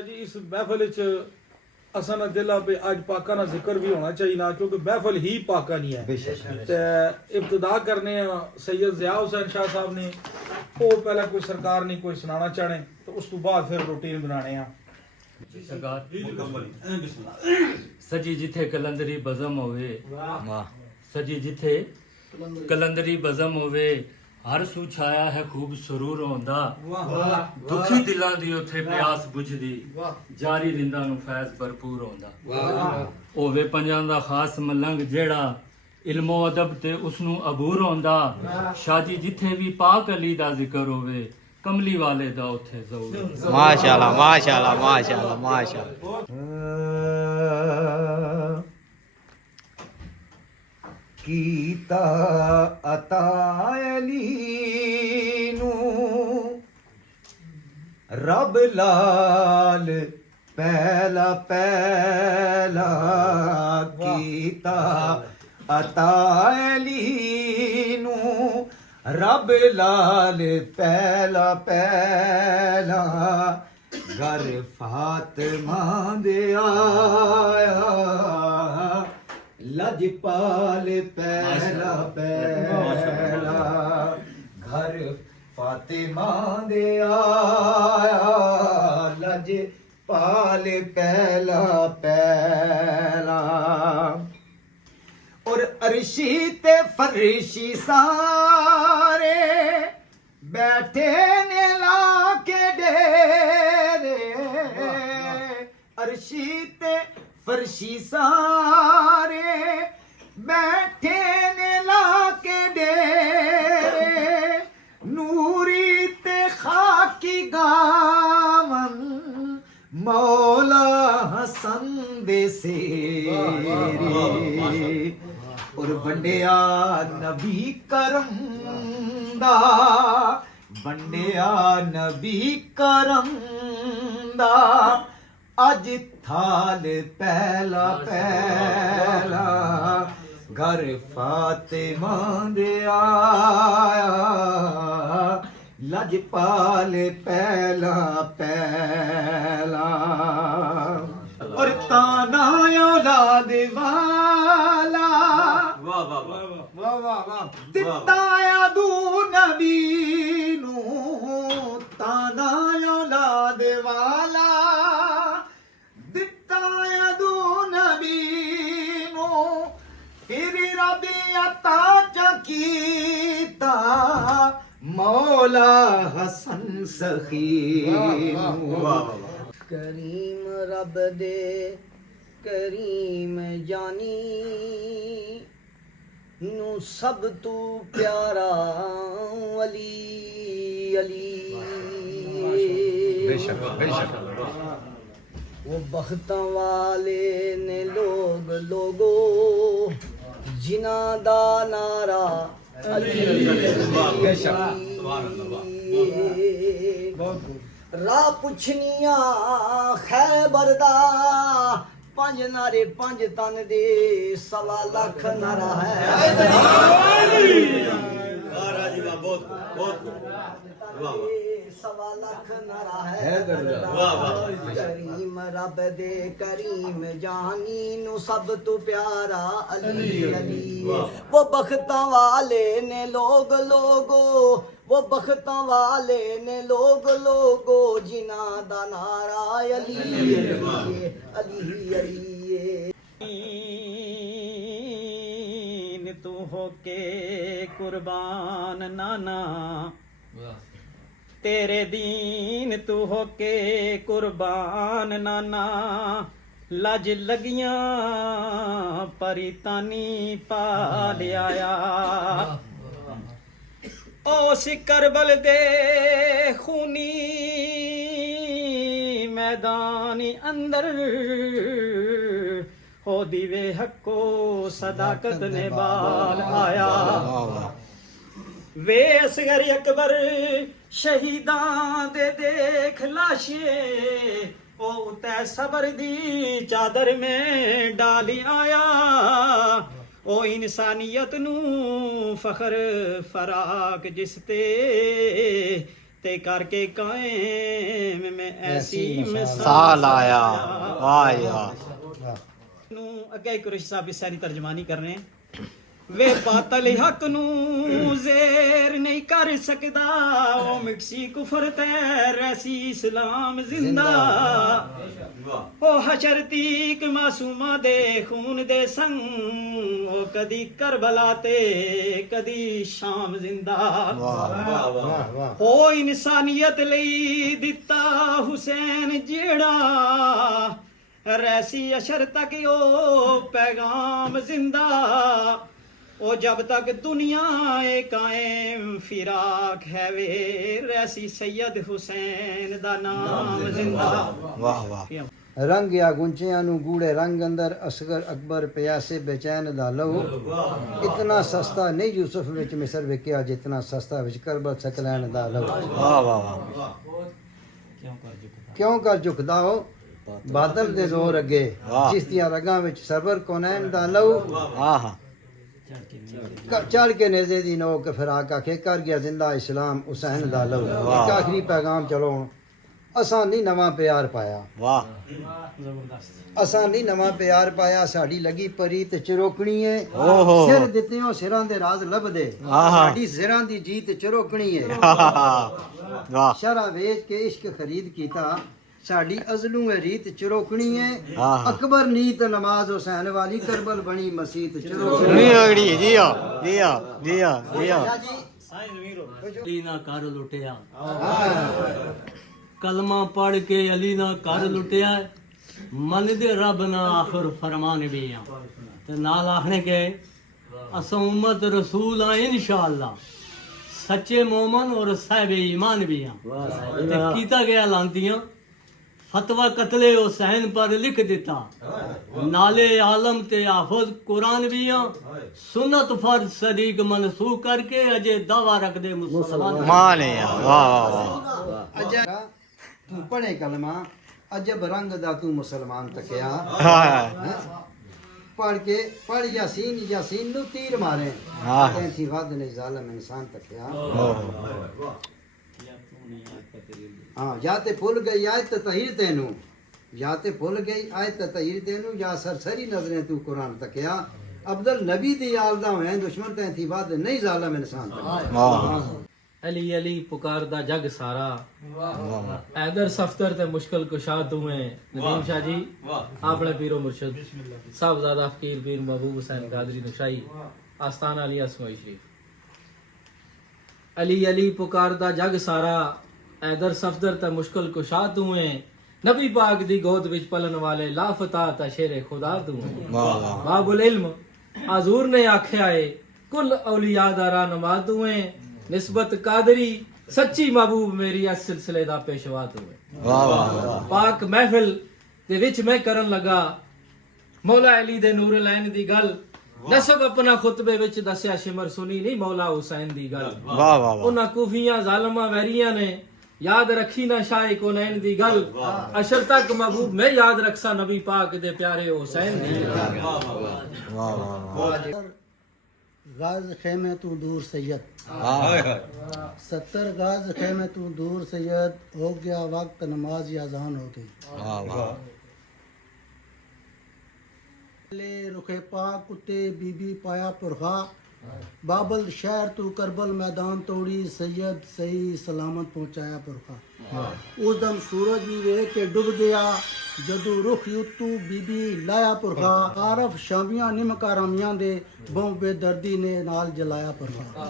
जी इस महफिल असा ना दिला पे अज पाका ना जिक्र भी होना चाहिए ना, क्योंकि महफिल ही पाका नहीं है। ते इब्तदा करने सैयद जिया हुसैन शाह साहब ने वो पहले कोई सरकार नहीं कोई सुनाना चाहने, तो उस तो बाद फिर रूटीन बनाने सजी जिथे कलंदरी बज़म होवे, सजी जिथे कलंदरी बज़म होवे, हर सू छाया है खूब सुरूर होंदा, दुखी दिलां दी उथे प्यास बुझदी, जारी रिंदा नु फैज़ भरपूर होंदा। होवे पंजां दा खास मलंग जेड़ा इल्मो अदब ते उसनु अबूर होंदा, शाजी जिथे भी पाक अली दा जिक्र होवे, कमली वाले दा उथे ज़रूर। माशाअल्लाह माशाअल्लाह माशाअल्लाह माशाअल्लाह। कीता अता अली नू रब लाल पहला पहला, कीता अता अली नू रब लाल पहला पहला, घर फातिमा दे आया लजपाल पहला पहला, घर फातिमा दे आया लजपाल पहला पहला। और अर्शी ते फरशी सारे बैठे ने लाके डेरे, अर्शी ते फरशी सारे बैठे ने लाके डेरे, नूरी ते खाकी गावन मौला हसन दे सेरे। और वंडिया नबी करम दा, वंडिया नबी करम दा, अज थाल पहला पहला, घर फातिमा दे आया लजपाल पहला पहला। और ताना औलाद वाला दिताया दू नबी नू, ताना औलाद वाला दिताया दू नबी नू, फिर रबी अता चकीता मौला हसन सखी नू। करीम रब दे करीम जानी नू सब तू प्यारा अली अली। बेशक बेशक। वो बख्तां वाले ने लोग लोगो जिना दा नारा अली बेशक। राह पुछनिया खैबर दा, पंज नारे पंज तन दे 1.25 लाख नारा है। सवा लाख नारा है। करीम रब दे करीम जानी नू सब तू प्यारा अली अली। वो बख्तां वाले ने लोग लोगो, वो बख्तां वाले ने लोग लोगो जिना दा नारा अली अली अली। तू होके कुर्बान नाना, तेरे दीन तू होके कुर्बान नाना, लज लगियां परितानी पाल आया। ओ सिकरबल दे खूनी मैदानी अंदर, हो दिवे हक्को सदाकत ने बाल आया। वे असगर अकबर शहीदां दे देख लाशे, ओ उते सबर दी चादर में डाली आया। ओ इंसानियत नू फखर फराक जिसते ते करके कायम में ऐसी साल आया वाह यार नू अगे कुरैशी साहब इस सारी तर्जमानी कर रहे हैं वे बातल हक नू जेर नहीं कर सकदा ओ मिक्सी कुफर ते रैसी इस्लाम जिंदा ओ हशर तीक मासूमा दे खून दे संग ओ कदी करबला ते कदी शाम जिंदा ओ इंसानियत लई दिता हुसैन जेड़ा रैसी अशर तक ओ पैगाम जिंदा ओ जब तक दुनिया ए कायम फिराक है वे रैसी सैयद हुसैन दा नाम जिंदा वाह वाह रंग या गुंचियां नू गूढ़े रंग अंदर असगर अकबर प्यासे बेचैन दा लहू इतना सस्ता नहीं यूसुफ विच मिस्र विकिया जितना सस्ता विच करबल सकलैन दा लहू वाह वाह वाह क्यों कर झुकदा हो बादल दे जोर अगे वाह। चिश्तियां रगां विच सरवर कोनैन दा लहू आहा चढ़ के नेज़े दी नोक फिराक आखे कर गया जिंदा इस्लाम हुसैन दा लहू एक आखिरी पैगाम चलो असां नहीं नवां प्यार पाया वाह असां नहीं नवां प्यार पाया साड़ी लगी परीत चिरोकणी है ओहो। सिर दिते हो सिरां दे राज लभदे आहा। साड़ी सिरां दी जीत चिरोकणी है वाह शरा वेच के इश्क खरीद कीता साड़ी अजलू है रीत चिरोकणी है आहा। अकबर नीत नमाज हुसैन वाली करबल बनी मसीत चिरोकणी नहीं होगी जियो जियो जियो जियो अली ना कर लुटिया कलमा पढ़ के अली ना कर लुटिया मन दे रब ना आखिर फरमान भी आ ते नाल आखने के असां उम्मत रसूल आ इंशाअल्लाह सच्चे मोमन और साहिब ईमान भी आ ते कीता गया लांतियां फतवा कत्ले हुसैन पर लिख दिता नाले आलम ते हाफिज कुरान भी आ सुन्नत फर्ज सदीक मनसूख करके अजे दावा रख दे मुसलमान माने वाह वाह अजय तू पढ़े कलमा अजब रंग दा तू मुसलमान तकिया वाह पढ़ यासीन नू तीर मारे हाँ। तैंथी वध ने जालिम इंसान तकिया हाँ या ते भुल गई आयत तहीर तेनू या ते भुल गई आयत तहीर तेनू या सरसरी नजरें तू कुरान तकिया अब्दुल नबी दी आलदा होए दुश्मन तैंथी वध नहीं जालिम इंसान तकिया अली अली पुकारदा जग सारा ऐदर सफ्तर ते मुश्किल कुशा तू है नदीम शाह जी अपने पीरो मुर्शिद साहबजादा फकीर पीर महबूब हुसैन कादरी नक्शाई आस्थाना अली असमाई शरीफ अली अली पुकारदा जग सारा ऐदर सफ्तर ते मुश्किल कुशा तू है नबी पाक दी गोद विच पलन वाले लाफता ता शेरे खुदा तू है बाबुल इल्म आजूर ने आख्या है कुल औलिया दा रहनुमा तू है निस्बत कादरी सच्ची महबूब मेरी इस सिलसिले दा पेशवा तू है वाह वाह पाक महफिल दे विच मैं करन लगा मौला अली दे नूर लैन दी गल नसब अपना खुतबे विच दस्या शिमर सुनी नहीं मौला हुसैन दी गल वाह वाह उन्हां कूफियां जालिमा वैरियां ने याद रखी ना शाह कोनैन दी गल अशर तक महबूब मैं याद रखसा नबी पाक दे प्यारे हुसैन दी वाह वाह गाज खेमे तू दूर सैयद 70 गाज खेमे तू दूर सैयद हो गया वक्त नमाज अजान हो गई वाह वाह ले रुखे पाक कुत्ते बीबी पाया पुरखा बाबल शहर तू करबल मैदान तोड़ी सैयद सही सलामत पहुंचाया पुरखा उस दम सूरज भी वेख के डूब गया जदू रुख युतू बीबी लाया पुरखा आरफ शामियां निम कारामियां दे बहु बेदर्दी ने नाल जलाया पुरखा